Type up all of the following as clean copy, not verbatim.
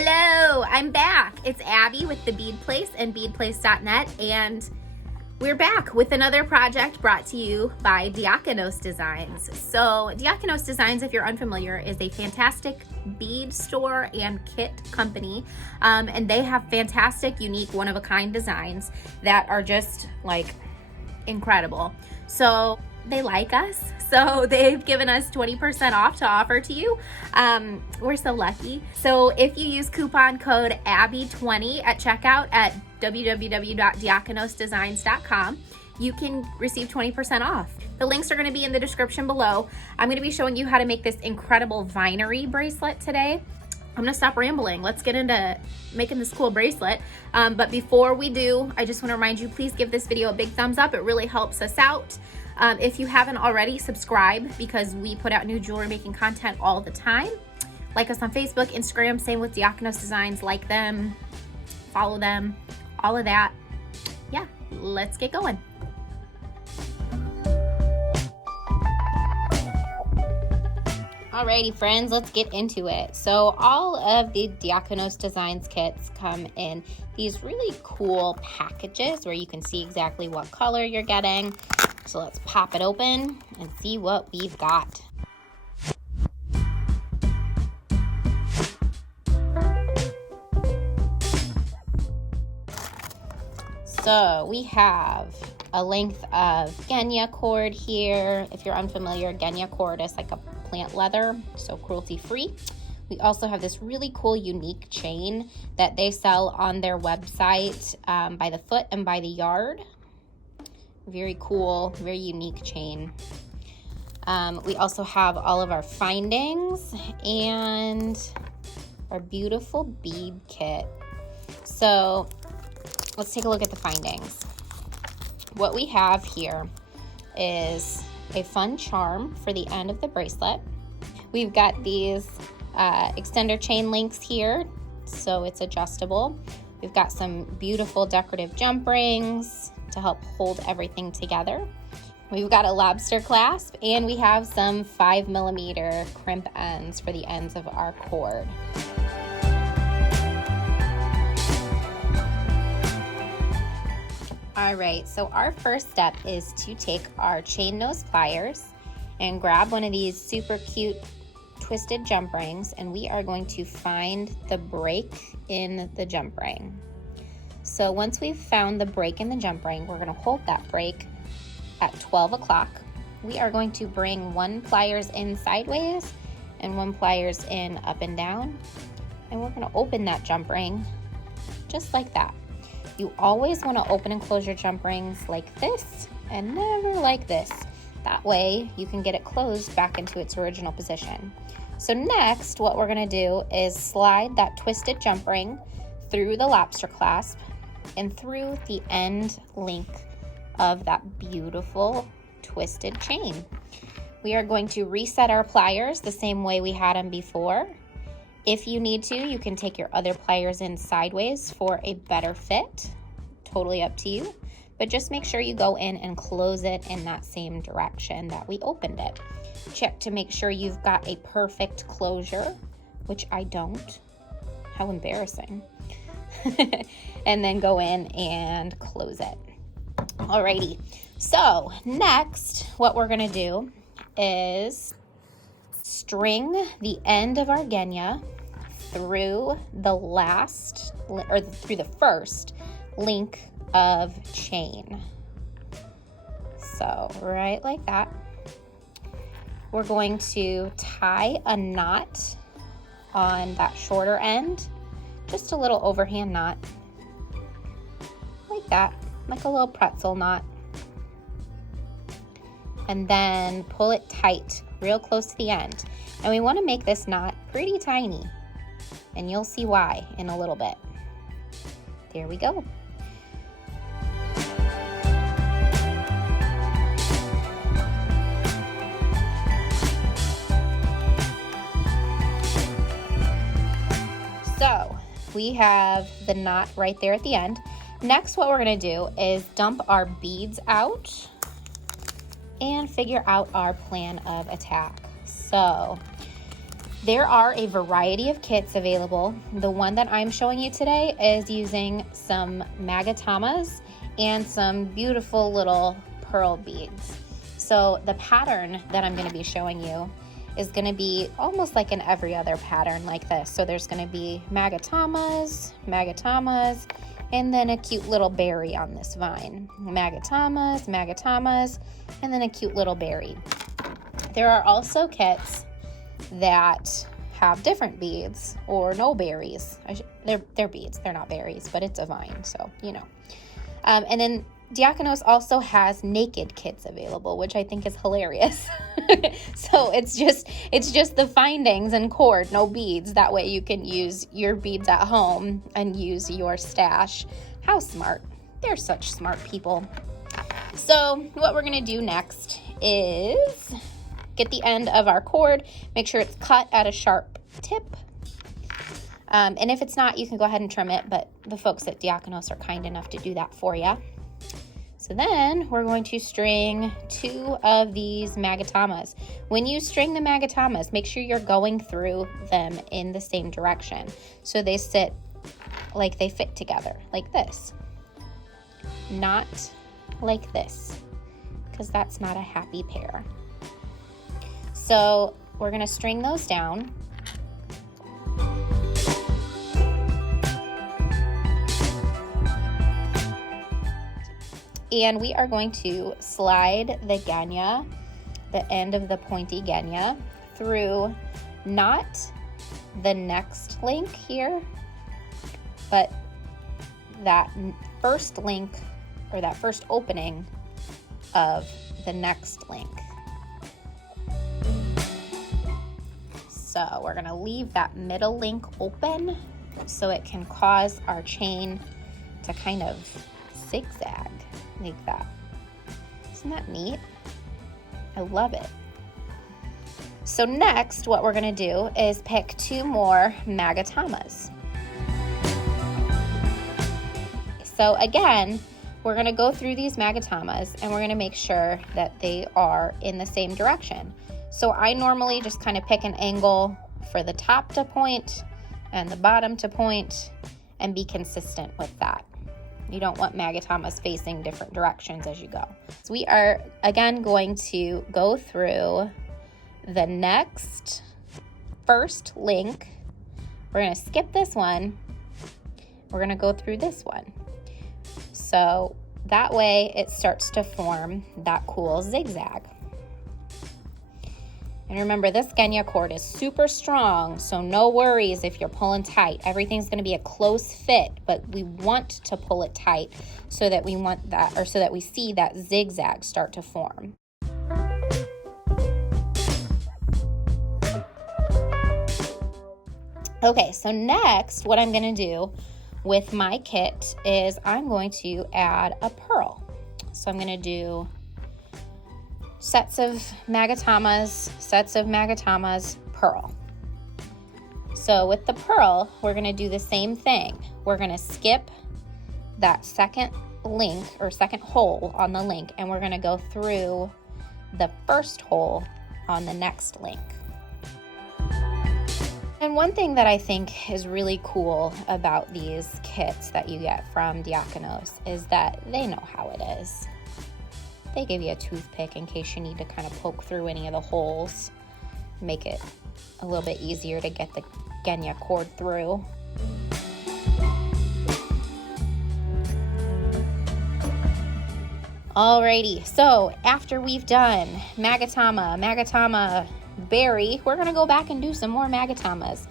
Hello, I'm back. It's Abby with the Bead Place and beadplace.net, and we're back with another project brought to you by Diakonos Designs. So Diakonos Designs, if you're unfamiliar, is a fantastic bead store and kit company, and they have fantastic, unique, one-of-a-kind designs that are just like incredible. So they like us, so they've given us 20% off to offer to you. We're so lucky. So if you use coupon code ABBY20 at checkout at www.diakonosdesigns.com, you can receive 20% off. The links are going to be in the description below. I'm going to be showing you how to make this incredible Vinery bracelet today. I'm gonna stop rambling. Let's get into making this cool bracelet. But before we do, I just wanna remind you, please give this video a big thumbs up. It really helps us out. If you haven't already, subscribe, because we put out new jewelry making content all the time. Like us on Facebook, Instagram, same with Diakonos Designs. Like them, follow them, all of that. Yeah, let's get going. Alrighty friends, let's get into it. So all of the Diakonos Designs kits come in these really cool packages where you can see exactly what color you're getting. So let's pop it open and see what we've got. So we have a length of Genya cord here. If you're unfamiliar, Genya cord is like a plant leather, so cruelty-free. We also have this really cool, unique chain that they sell on their website by the foot and by the yard. Very cool, very unique chain. We also have all of our findings and our beautiful bead kit. So let's take a look at the findings. What we have here is a fun charm for the end of the bracelet. We've got these extender chain links here, so it's adjustable. We've got some beautiful decorative jump rings to help hold everything together. We've got a lobster clasp, and we have some 5mm crimp ends for the ends of our cord. All right, so our first step is to take our chain nose pliers and grab one of these super cute twisted jump rings, and we are going to find the break in the jump ring. So once we've found the break in the jump ring, we're going to hold that break at 12 o'clock. We are going to bring one pliers in sideways and one pliers in up and down, and we're going to open that jump ring just like that. You always want to open and close your jump rings like this and never like this. That way you can get it closed back into its original position. So next, what we're going to do is slide that twisted jump ring through the lobster clasp and through the end link of that beautiful twisted chain. We are going to reset our pliers the same way we had them before. If you need to, you can take your other pliers in sideways for a better fit. Totally up to you. But just make sure you go in and close it in that same direction that we opened it. Check to make sure you've got a perfect closure, which I don't. How embarrassing. And then go in and close it. Alrighty. So next, what we're gonna do is string the end of our Genya through the first link of chain. So right like that. We're going to tie a knot on that shorter end, just a little overhand knot, like that, like a little pretzel knot. And then pull it tight, real close to the end. And we want to make this knot pretty tiny, and you'll see why in a little bit. There we go. So we have the knot right there at the end. Next, what we're going to do is dump our beads out and figure out our plan of attack. So There are a variety of kits available. The one that I'm showing you today is using some magatamas and some beautiful little pearl beads. So the pattern that I'm going to be showing you is going to be almost like an every other pattern like this. So there's going to be magatamas, and then a cute little berry on this vine. Magatamas, and then a cute little berry. There are also kits that have different beads or no berries. They're beads, they're not berries, but it's a vine, so you know. And then Diakonos also has naked kits available, which I think is hilarious. So it's just the findings and cord, no beads. That way you can use your beads at home and use your stash. How smart. They're such smart people. So what we're gonna do next is get the end of our cord, make sure it's cut at a sharp tip. And if it's not, you can go ahead and trim it, but the folks at Diakonos are kind enough to do that for you. So then we're going to string 2 of these magatamas. When you string the magatamas, make sure you're going through them in the same direction so they sit like they fit together, like this. Not like this, because that's not a happy pair. So we're going to string those down. And we are going to slide the genya, the end of the pointy genya, through not the next link here, but that first link or that first opening of the next link. So we're going to leave that middle link open so it can cause our chain to kind of zigzag like that. Isn't that neat? I love it. So next, what we're going to do is pick 2 more magatamas. So again, we're going to go through these magatamas and we're going to make sure that they are in the same direction. So I normally just kind of pick an angle for the top to point and the bottom to point and be consistent with that. You don't want magatamas facing different directions as you go. So we are, again, going to go through the next first link. We're going to skip this one. We're going to go through this one. So that way it starts to form that cool zigzag. And remember, this genya cord is super strong, so no worries if you're pulling tight. Everything's going to be a close fit, but we want to pull it tight so that we see that zigzag start to form. Okay, so next, what I'm going to do with my kit is I'm going to add a pearl. So I'm going to do sets of magatamas, pearl. So with the pearl, we're going to do the same thing. We're going to skip that second link or second hole on the link, and we're going to go through the first hole on the next link. And one thing that I think is really cool about these kits that you get from Diakonos is that they know how it is. They give you a toothpick in case you need to kind of poke through any of the holes, make it a little bit easier to get the genya cord through. Alrighty, so after we've done magatama, berry, we're gonna go back and do some more magatamas.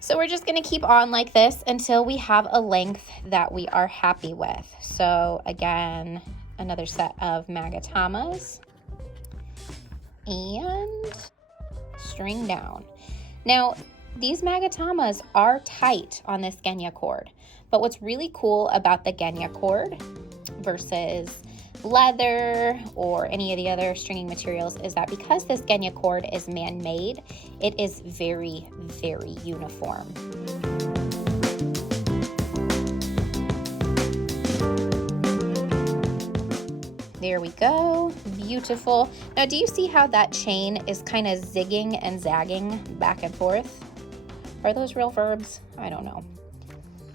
So we're just going to keep on like this until we have a length that we are happy with. So again, another set of magatamas and string down. Now, these magatamas are tight on this genya cord, but what's really cool about the genya cord versus leather or any of the other stringing materials is that because this Genya cord is man-made, it is very, very uniform. There we go, beautiful. Now, do you see how that chain is kind of zigging and zagging back and forth? Are those real verbs? I don't know.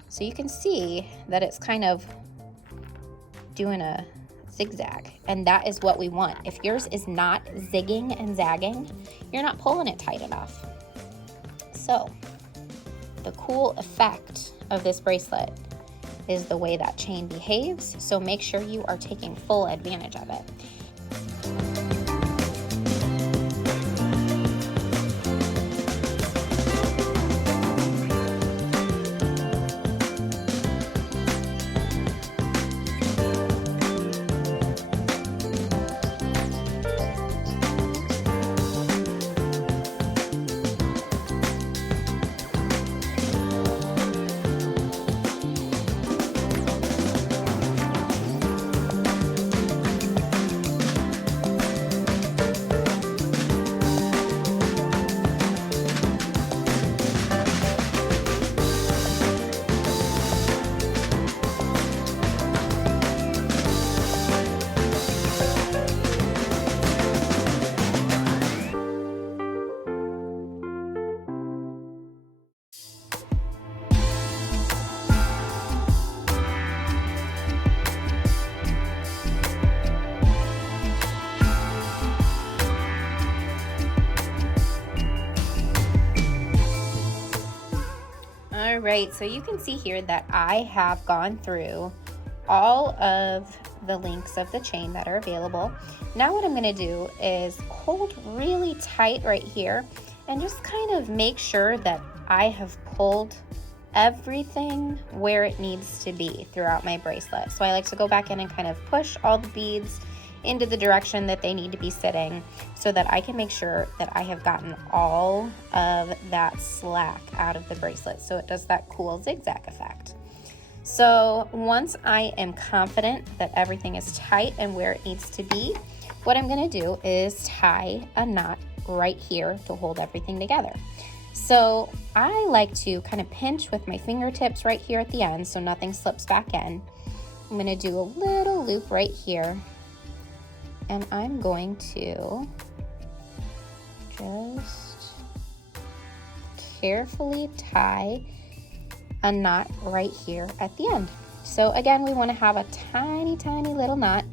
So you can see that it's kind of doing a zigzag, and that is what we want. If yours is not zigging and zagging, you're not pulling it tight enough. So the cool effect of this bracelet is the way that chain behaves, so make sure you are taking full advantage of it. All right, so you can see here that I have gone through all of the links of the chain that are available. Now what I'm going to do is hold really tight right here and just kind of make sure that I have pulled everything where it needs to be throughout my bracelet. So I like to go back in and kind of push all the beads into the direction that they need to be sitting so that I can make sure that I have gotten all of that slack out of the bracelet so it does that cool zigzag effect. So once I am confident that everything is tight and where it needs to be, what I'm going to do is tie a knot right here to hold everything together. So I like to kind of pinch with my fingertips right here at the end so nothing slips back in. I'm going to do a little loop right here, and I'm going to just carefully tie a knot right here at the end. So again, we want to have a tiny, tiny little knot,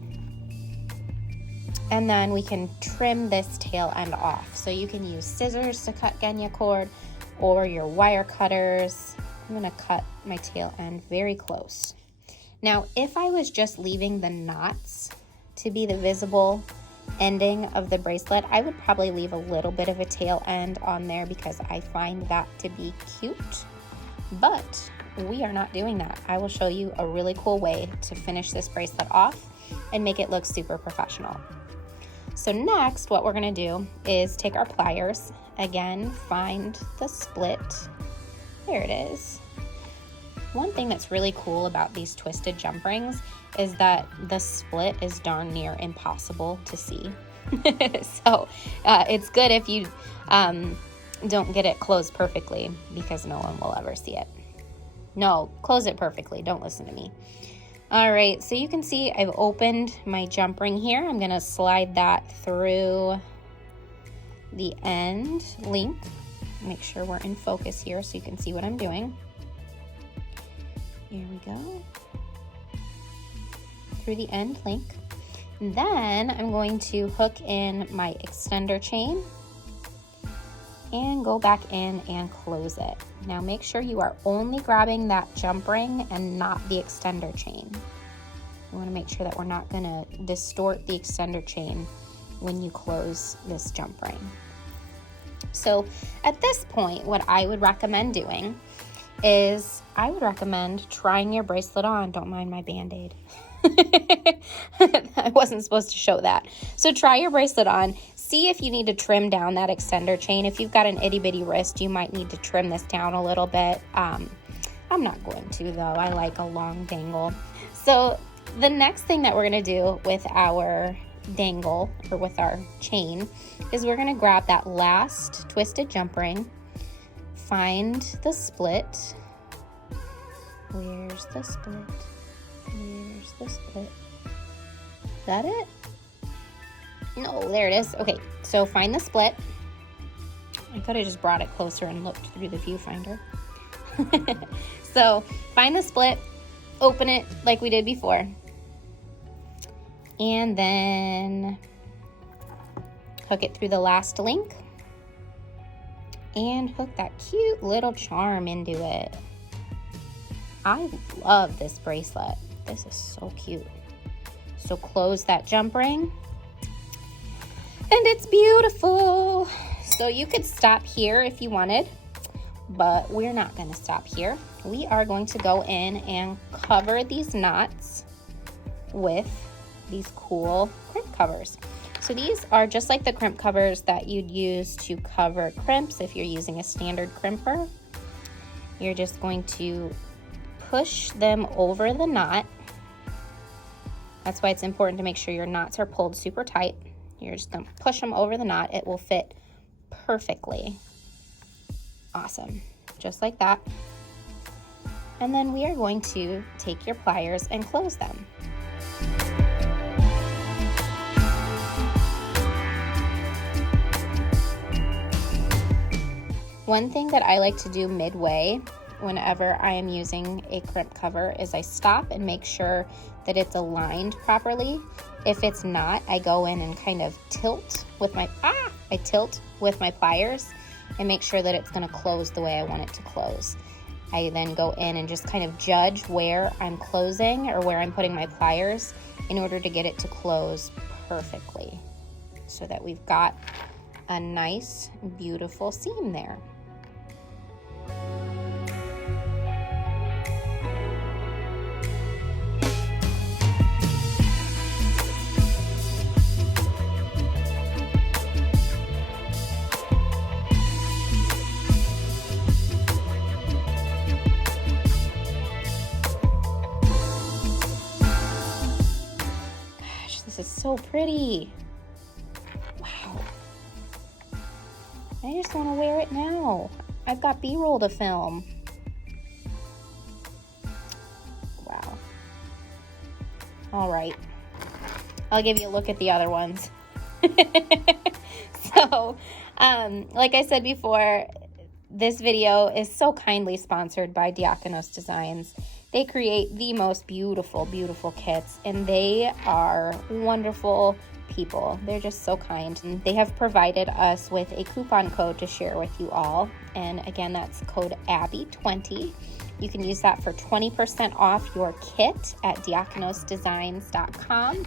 and then we can trim this tail end off. So you can use scissors to cut Genya cord or your wire cutters. I'm going to cut my tail end very close. Now, if I was just leaving the knots to be the visible ending of the bracelet, I would probably leave a little bit of a tail end on there because I find that to be cute, but we are not doing that. I will show you a really cool way to finish this bracelet off and make it look super professional. So next, what we're gonna do is take our pliers, again, find the split. There it is. One thing that's really cool about these twisted jump rings is that the split is darn near impossible to see. So it's good if you don't get it closed perfectly because no one will ever see it. No, close it perfectly. Don't listen to me. All right, so you can see I've opened my jump ring here. I'm gonna slide that through the end link. Make sure we're in focus here so you can see what I'm doing. Here we go. Through the end link. And then I'm going to hook in my extender chain and go back in and close it. Now make sure you are only grabbing that jump ring and not the extender chain. You want to make sure that we're not going to distort the extender chain when you close this jump ring. So at this point, what I would recommend doing is I would recommend trying your bracelet on. Don't mind my Band-Aid. I wasn't supposed to show that. So try your bracelet on. See if you need to trim down that extender chain. If you've got an itty bitty wrist, you might need to trim this down a little bit. I'm not going to though. I like a long dangle. So the next thing that we're gonna do with our dangle, or with our chain, is we're gonna grab that last twisted jump ring, find the split. Where's the split? Where's the split? Is that it? No, there it is. Okay, so find the split. I could have just brought it closer and looked through the viewfinder. So find the split, open it like we did before, and then hook it through the last link and hook that cute little charm into it. I love this bracelet. This is so cute. So close that jump ring, and it's beautiful. So you could stop here if you wanted, but we're not going to stop here. We are going to go in and cover these knots with these cool crimp covers. So these are just like the crimp covers that you'd use to cover crimps if you're using a standard crimper. You're just going to push them over the knot. That's why it's important to make sure your knots are pulled super tight. You're just going to push them over the knot. It will fit perfectly. Awesome. Just like that. And then we are going to take your pliers and close them. One thing that I like to do midway whenever I am using a crimp cover is I stop and make sure that it's aligned properly. If it's not, I go in and kind of tilt with my pliers and make sure that it's going to close the way I want it to close. I then go in and just kind of judge where I'm closing or where I'm putting my pliers in order to get it to close perfectly, so that we've got a nice, beautiful seam there. This is so pretty. Wow. I just want to wear it now. I've got B-roll to film. Wow. All right. I'll give you a look at the other ones. So, like I said before, this video is so kindly sponsored by Diakonos Designs. They create the most beautiful, beautiful kits, and they are wonderful people. They're just so kind. And they have provided us with a coupon code to share with you all. And again, that's code Abbi20. You can use that for 20% off your kit at diakonosdesigns.com.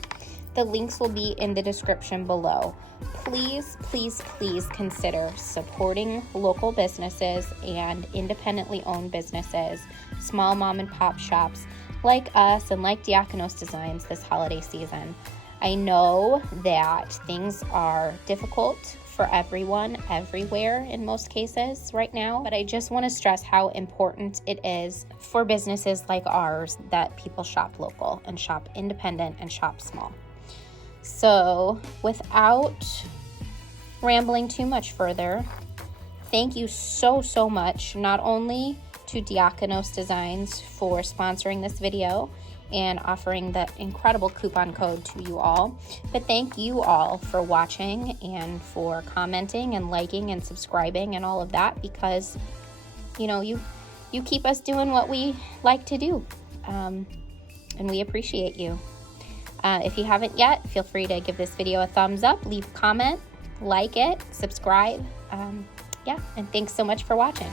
The links will be in the description below. Please, please, please consider supporting local businesses and independently owned businesses, small mom and pop shops like us and like Diakonos Designs this holiday season. I know that things are difficult for everyone, everywhere in most cases right now, but I just want to stress how important it is for businesses like ours that people shop local and shop independent and shop small. So without rambling too much further, thank you so much, not only to Diakonos Designs for sponsoring this video and offering the incredible coupon code to you all, but thank you all for watching and for commenting and liking and subscribing and all of that, because you know, you keep us doing what we like to do, and we appreciate you. If you haven't yet, feel free to give this video a thumbs up, leave a comment, like it, subscribe. Yeah, and thanks so much for watching.